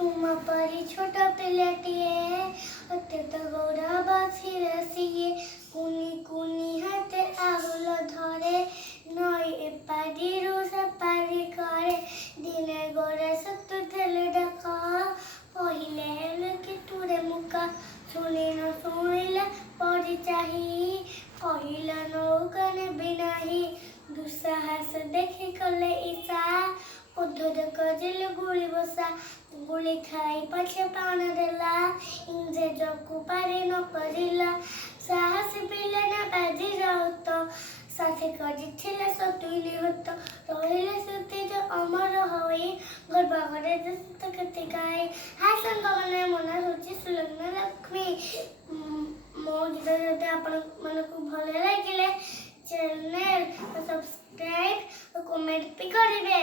तुम परी छोट पिलाटिए अत्यंत गौरवशील सिए कुनी कुनी हाथे आहुल धरे नई एपारी रोष पारी करे दिने गोरे सत्तु थेले डका पहिले हेले कि तुरे मुका सुनी न सुनिले परी चाही कहिला नौकने बिनाही दुस्साहस देखि कले ईसा उद्धर कजिल गुड़ी बसा गुड़ी खाई पछे पान देला इंजे जकु पारी न करिला साहस पिले न बाजी जाउत साथे कजी थिले सतुइली होत रहिले सुते जो अमर होई गर्भ करे जस्त कति गाय हाय संग मने मना रुचि सुलग्न लक्ष्मी मो गीत जदि आपण मनकु भले लागिले चैनल सब्सक्राइब और कमेंट भी करिवे।